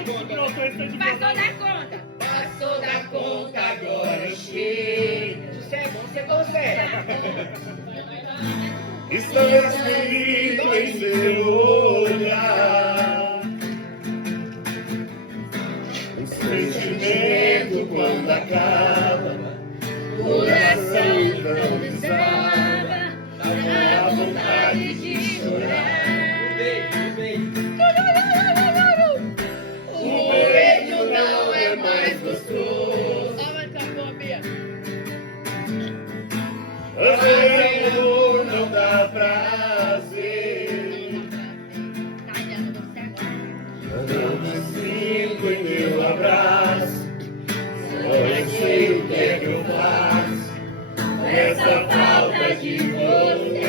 Passou da conta. Passou da conta, agora chega. Você consegue. Estou escrito em seu olhar. O sentimento quando acaba, o coração então desaba, dá a vontade de chorar. O beijo não é mais gostoso. Amor não dá prazer. Não me sinto em meu abraço. Só eu sei o que é que eu faço com essa falta de você.